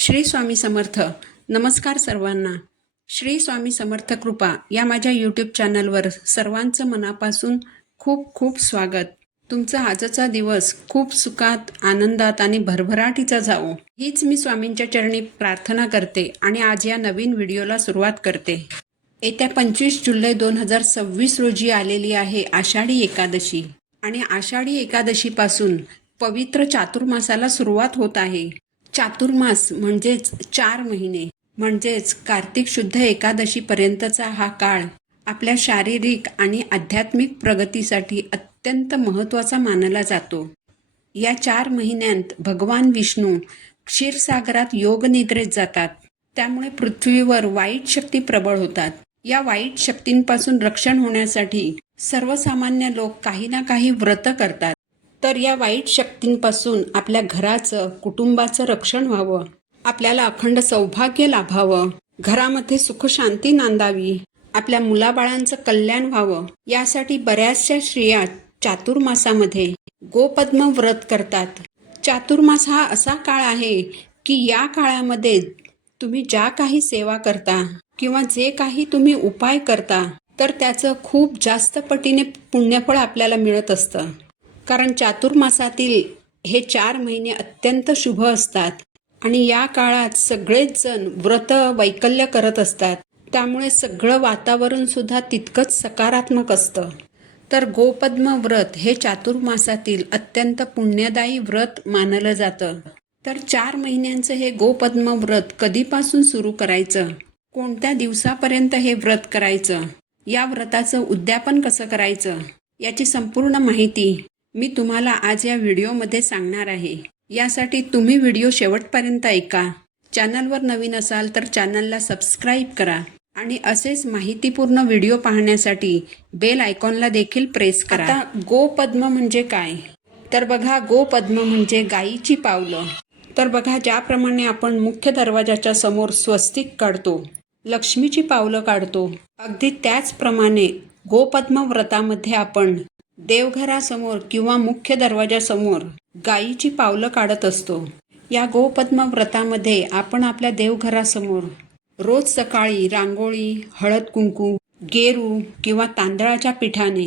श्री स्वामी समर्थ. नमस्कार सर्वांना. श्री स्वामी समर्थ कृपा या माझ्या यूट्यूब चॅनलवर सर्वांचं मनापासून खूप खूप स्वागत. तुमचा आजचा दिवस खूप सुखात, आनंदात आणि भरभराटीचा जावो हीच मी स्वामींच्या चरणी प्रार्थना करते आणि आज या नवीन व्हिडिओला सुरुवात करते. येत्या 25 जुलै 2026 रोजी आलेली आहे आषाढी एकादशी आणि आषाढी एकादशीपासून पवित्र चातुर्मासाला सुरुवात होत आहे. चातुर्मास म्हणजेच 4 महिने, म्हणजेच कार्तिक शुद्ध एकादशीपर्यंतचा हा काळ आपल्या शारीरिक आणि आध्यात्मिक प्रगतीसाठी अत्यंत महत्त्वाचा मानला जातो. या 4 महिन्यांत भगवान विष्णू क्षीरसागरात योगनिद्रेत जातात. त्यामुळे पृथ्वीवर वाईट शक्ती प्रबळ होतात. या वाईट शक्तींपासून रक्षण होण्यासाठी सर्वसामान्य लोक काही ना काही व्रत करतात. तर या वाईट शक्तींपासून आपल्या घराचं, कुटुंबाचं रक्षण व्हावं, आपल्याला अखंड सौभाग्य लाभावं, घरामध्ये सुखशांती नांदावी, आपल्या मुलाबाळांचं कल्याण व्हावं, यासाठी बऱ्याचशा स्त्रिया चातुर्मासामध्ये गोपद्म व्रत करतात. चातुर्मास हा असा काळ आहे की या काळामध्ये तुम्ही ज्या काही सेवा करता किंवा जे काही तुम्ही उपाय करता तर त्याचं खूप जास्त पटीने पुण्यफळ आपल्याला मिळत असतं. कारण चातुर्मासातील हे 4 महिने अत्यंत शुभ असतात आणि या काळात सगळेच जण व्रत वैकल्य करत असतात. त्यामुळे सगळं वातावरण सुद्धा तितकंच सकारात्मक असतं. तर गोपद्म व्रत हे चातुर्मासातील अत्यंत पुण्यदायी व्रत मानलं जातं. तर 4 महिन्यांचं हे गोपद्म व्रत कधीपासून सुरू करायचं, कोणत्या दिवसापर्यंत हे व्रत करायचं, या व्रताचं उद्यापन कसं करायचं, याची संपूर्ण माहिती मी तुम्हाला आज या व्हिडिओमध्ये सांगणार आहे. यासाठी तुम्ही व्हिडिओ शेवटपर्यंत ऐका. चॅनलवर नवीन असाल तर चॅनलला सबस्क्राईब करा आणि असेच माहितीपूर्ण व्हिडिओ पाहण्यासाठी बेल आयकॉनला देखील प्रेस करा. आता गोपद्म म्हणजे काय? तर बघा, गोपद्म म्हणजे गायीची पावलं. तर बघा, ज्याप्रमाणे आपण मुख्य दरवाजाच्या समोर स्वस्तिक काढतो, लक्ष्मीची पावलं काढतो, अगदी त्याचप्रमाणे गोपद्म व्रतामध्ये आपण देवघरासमोर किंवा मुख्य दरवाजासमोर गायीची पावलं काढत असतो. या गोपद्म व्रतामध्ये आपण आपल्या देवघरासमोर रोज सकाळी रांगोळी, हळद कुंकू, गेरू किंवा तांदळाच्या पिठाने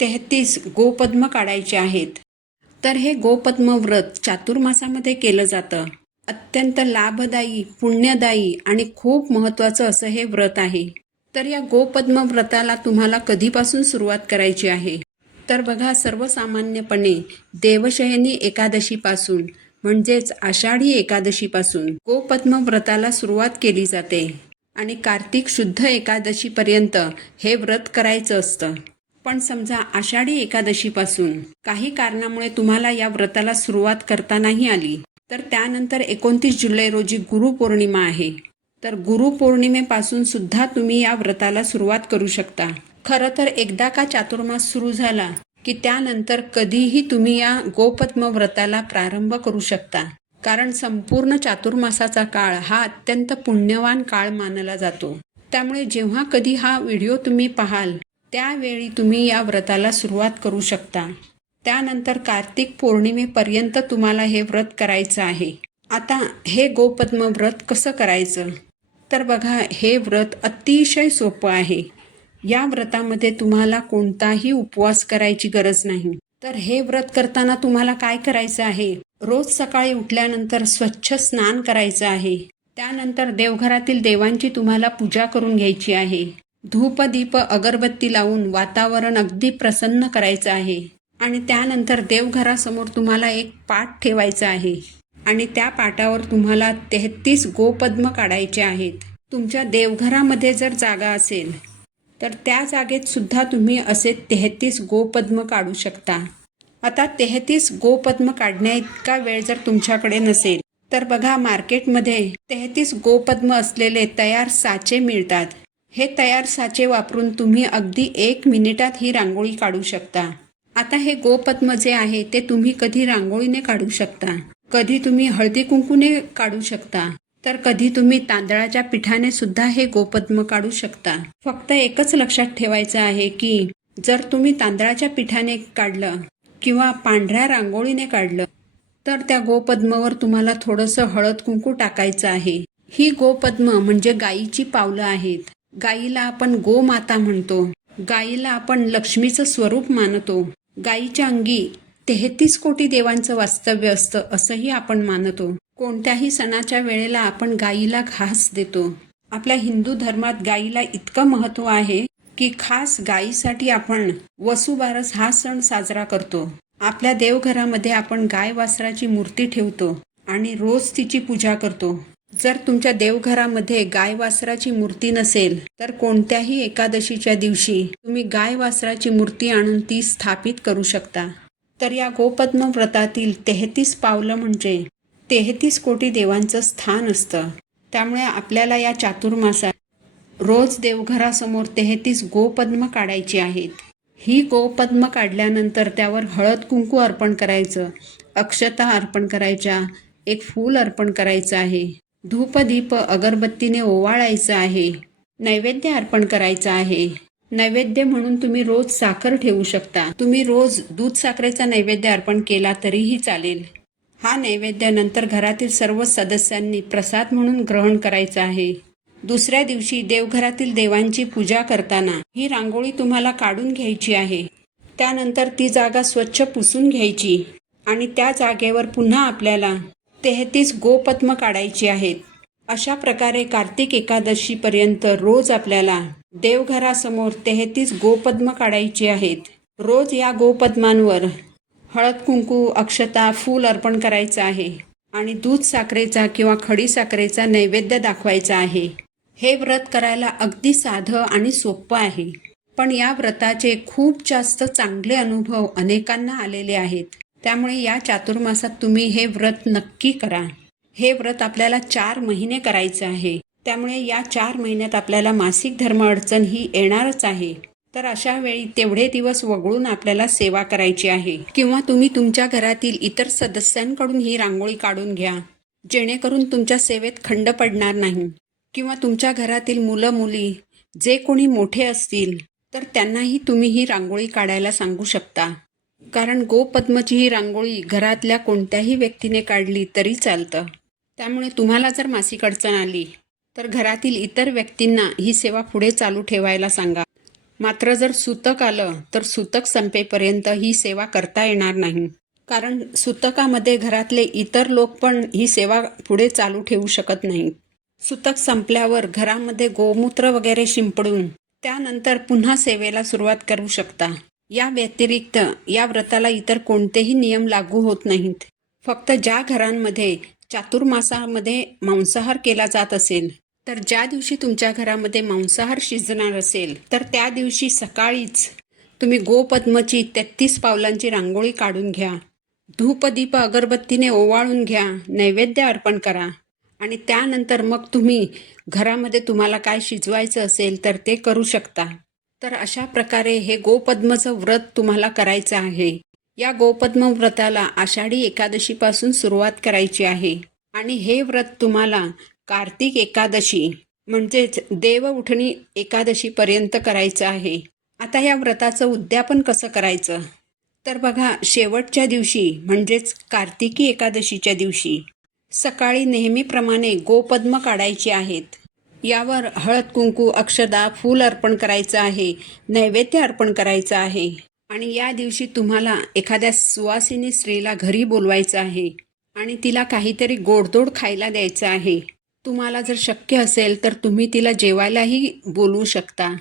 33 गोपद्म काढायचे आहेत. तर हे गोपद्म व्रत चातुर्मासामध्ये केलं जातं. अत्यंत लाभदायी, पुण्यदायी आणि खूप महत्त्वाचं असं हे व्रत आहे. तर या गोपद्म व्रताला तुम्हाला कधीपासून सुरुवात करायची आहे? तर बघा, सर्वसामान्यपणे देवशयनी एकादशीपासून म्हणजेच आषाढी एकादशीपासून गोपद्म व्रताला सुरुवात केली जाते आणि कार्तिक शुद्ध एकादशीपर्यंत हे व्रत करायचं असतं. पण समजा आषाढी एकादशीपासून काही कारणामुळे तुम्हाला या व्रताला सुरुवात करता नाही आली, तर त्यानंतर 29 जुलै रोजी गुरुपौर्णिमा आहे. तर गुरुपौर्णिमेपासून सुद्धा तुम्ही या व्रताला सुरुवात करू शकता. खरं तर एकदा का चातुर्मास सुरू झाला की त्यानंतर कधीही तुम्ही या गोपद्म व्रताला प्रारंभ करू शकता. कारण संपूर्ण चातुर्मासाचा काळ हा अत्यंत पुण्यवान काळ मानला जातो. त्यामुळे जेव्हा कधी हा व्हिडिओ तुम्ही पाहाल त्यावेळी तुम्ही या व्रताला सुरुवात करू शकता. त्यानंतर कार्तिक पौर्णिमेपर्यंत तुम्हाला हे व्रत करायचं आहे. आता हे गोपद्म व्रत कसं करायचं? तर बघा, हे व्रत अतिशय सोपं आहे. या व्रतामध्ये तुम्हाला कोणताही उपवास करायची गरज नाही. तर हे व्रत करताना तुम्हाला काय करायचं आहे? रोज सकाळी उठल्यानंतर स्वच्छ स्नान करायचं आहे. त्यानंतर देवघरातील देवांची तुम्हाला पूजा करून घ्यायची आहे. धूप, दीप, अगरबत्ती लावून वातावरण अगदी प्रसन्न करायचं आहे. आणि त्यानंतर देवघरासमोर तुम्हाला एक पाट ठेवायचा आहे आणि त्या पाटावर तुम्हाला 33 गोपद्म काढायचे आहेत. तुमच्या देवघरामध्ये जर जागा असेल तर त्या जागेत सुद्धा तुम्ही असे 33 गोपद्म काढू शकता. आता 33 गोपद्म काढण्याइतका वेळ जर तुमच्याकडे नसेल तर बघा, मार्केटमध्ये 33 गोपद्म असलेले तयार साचे मिळतात. हे तयार साचे वापरून तुम्ही अगदी 1 मिनिटात ही रांगोळी काढू शकता. आता हे गोपद्म जे आहे ते तुम्ही कधी रांगोळीने काढू शकता, कधी तुम्ही हळदी कुंकूने काढू शकता, तर कधी तुम्ही तांदळाच्या पिठाने सुद्धा हे गोपद्म काढू शकता. फक्त एकच लक्षात ठेवायचं आहे की जर तुम्ही तांदळाच्या पिठाने काढलं किंवा पांढऱ्या रांगोळीने काढलं तर त्या गोपद्मावर तुम्हाला थोडंसं हळद कुंकू टाकायचं आहे. ही गोपद्म म्हणजे गायीची पावलं आहेत. गायीला आपण गोमाता म्हणतो. गायीला आपण लक्ष्मीचं स्वरूप मानतो. गायीच्या अंगी 33 कोटी देवांचं वास्तव्य असतं असंही आपण मानतो. कोणत्याही सणाच्या वेळेला आपण गायीला घास देतो. आपल्या हिंदू धर्मात गायीला इतकं महत्त्व आहे की खास गायीसाठी आपण वसुबारस हा सण साजरा करतो. आपल्या देवघरामध्ये आपण गाय वासराची मूर्ती ठेवतो आणि रोज तिची पूजा करतो. जर तुमच्या देवघरामध्ये गाय वासराची मूर्ती नसेल तर कोणत्याही एकादशीच्या दिवशी तुम्ही गाय वासराची मूर्ती आणून ती स्थापित करू शकता. तर या गोपद्म व्रतातील 33 पावलं म्हणजे 33 कोटी देवांचं स्थान असतं. त्यामुळे आपल्याला या चातुर्मासात रोज देवघरासमोर 33 गोपद्म काढायची आहेत. ही गोपद्म काढल्यानंतर त्यावर हळद कुंकू अर्पण करायचं, अक्षता अर्पण करायच्या, एक फूल अर्पण करायचं आहे, धूप दीप अगरबत्तीने ओवाळायचं आहे, नैवेद्य अर्पण करायचं आहे. नैवेद्य म्हणून तुम्ही रोज साखर ठेवू शकता. तुम्ही रोज दूध साखरेचा नैवेद्य अर्पण केला तरीही चालेल. हा नैवेद्य नंतर घरातील सर्व सदस्यांनी प्रसाद म्हणून ग्रहण करायचा आहे. दुसऱ्या दिवशी देवघरातील देवांची पूजा करताना ही रांगोळी तुम्हाला काढून घ्यायची आहे. त्यानंतर ती जागा स्वच्छ पुसून घ्यायची आणि त्या जागेवर पुन्हा आपल्याला 33 गोपद्म काढायची आहेत. अशा प्रकारे कार्तिक एकादशीपर्यंत रोज आपल्याला देवघरासमोर 33 गोपद्म काढायची आहेत. रोज या गोपद्मांवर हळद कुंकू, अक्षता, फूल अर्पण करायचं आहे आणि दूध साखरेचा किंवा खडी साखरेचा नैवेद्य दाखवायचा आहे. हे व्रत करायला अगदी साधं आणि सोपं आहे. पण या व्रताचे खूप जास्त चांगले अनुभव अनेकांना आलेले आहेत. त्यामुळे या चातुर्मासात तुम्ही हे व्रत नक्की करा. हे व्रत आपल्याला 4 महिने करायचं आहे. त्यामुळे या 4 महिन्यात आपल्याला मासिक धर्म अडचण ही येणारच आहे. तर अशा वेळी तेवढे दिवस वगळून आपल्याला सेवा करायची आहे. किंवा तुम्ही तुमच्या घरातील इतर सदस्यांकडून ही रांगोळी काढून घ्या, जेणेकरून तुमच्या सेवेत खंड पडणार नाही. किंवा तुमच्या घरातील मुलं मुली जे कोणी मोठे असतील तर त्यांनाही तुम्ही ही रांगोळी काढायला सांगू शकता. कारण गोपद्मची ही रांगोळी घरातल्या कोणत्याही व्यक्तीने काढली तरी चालतं. त्यामुळे तुम्हाला जर मासिक अडचण आली तर घरातील इतर व्यक्तींना ही सेवा पुढे चालू ठेवायला सांगा. मात्र जर सूतक आलं तर सूतक संपेपर्यंत ही सेवा करता येणार नाही. कारण सूतकामध्ये घरातले इतर लोक पण ही सेवा पुढे चालू ठेवू शकत नाहीत. सूतक संपल्यावर घरामध्ये गोमूत्र वगैरे शिंपडून त्यानंतर पुन्हा सेवेला सुरुवात करू शकता. या व्यतिरिक्त या व्रताला इतर कोणतेही नियम लागू होत नाहीत. फक्त ज्या घरांमध्ये चातुर्मासामध्ये मांसाहार केला जात असेल तर ज्या दिवशी तुमच्या घरामध्ये मांसाहार शिजणार असेल तर त्या दिवशी सकाळीच तुम्ही गोपद्मची 33 पावलांची रांगोळी काढून घ्या, धूपदीप अगरबत्तीने ओवाळून घ्या, नैवेद्य अर्पण करा आणि त्यानंतर मग तुम्ही घरामध्ये तुम्हाला काय शिजवायचं असेल तर ते करू शकता. तर अशा प्रकारे हे गोपद्मचं व्रत तुम्हाला करायचं आहे. या गोपद्म व्रताला आषाढी एकादशीपासून सुरुवात करायची आहे आणि हे व्रत तुम्हाला कार्तिक एकादशी म्हणजेच देव उठणी एकादशीपर्यंत करायचं आहे. आता या व्रताचं उद्यापन कसं करायचं तर बघा, शेवटच्या दिवशी म्हणजेच कार्तिकी एकादशीच्या दिवशी सकाळी नेहमीप्रमाणे गोपद्म काढायची आहेत. यावर हळद कुंकू, अक्षदा, फूल अर्पण करायचं आहे, नैवेद्य अर्पण करायचं आहे आणि या दिवशी तुम्हाला एखाद्या सुवासिनी स्त्रीला घरी बोलवायचं आहे आणि तिला काहीतरी गोडधोड खायला द्यायचं आहे. तुम्हाला जर शक्य असेल तर तुम्ही तिला जेवायलाही बोलवू शकता.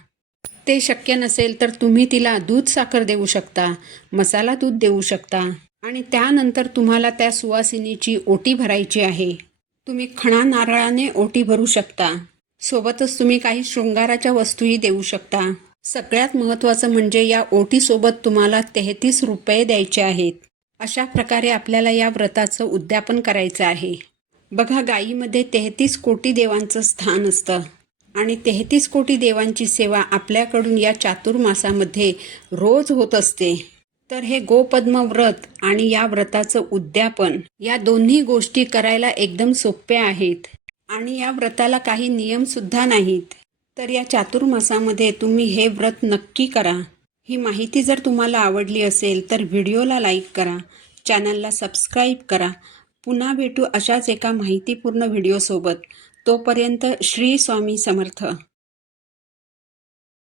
ते शक्य नसेल तर तुम्ही तिला दूध साखर देऊ शकता, मसाला दूध देऊ शकता आणि त्यानंतर तुम्हाला त्या सुवासिनीची ओटी भरायची आहे. तुम्ही खणा नारळाने ओटी भरू शकता. सोबतच तुम्ही काही शृंगाराच्या वस्तूही देऊ शकता. सगळ्यात महत्त्वाचं म्हणजे या ओटीसोबत तुम्हाला 33 रुपये द्यायचे आहेत. अशा प्रकारे आपल्याला या व्रताचं उद्यापन करायचं आहे. बघा, गायीमध्ये 33 कोटी देवांचं स्थान असतं आणि 33 कोटी देवांची सेवा आपल्याकडून या चातुर्मासामध्ये रोज होत असते. तर हे गोपद्म व्रत आणि या व्रताचं उद्यापन या दोन्ही गोष्टी करायला एकदम सोप्या आहेत आणि या व्रताला काही नियमसुद्धा नाहीत. तर या चातुर्मासामध्ये तुम्ही हे व्रत नक्की करा. ही माहिती जर तुम्हाला आवडली असेल तर व्हिडिओला लाईक करा, चॅनलला सबस्क्राईब करा. पुन्हा भेटू अशाच एका माहितीपूर्ण व्हिडिओसोबत. तोपर्यंत श्री स्वामी समर्थ.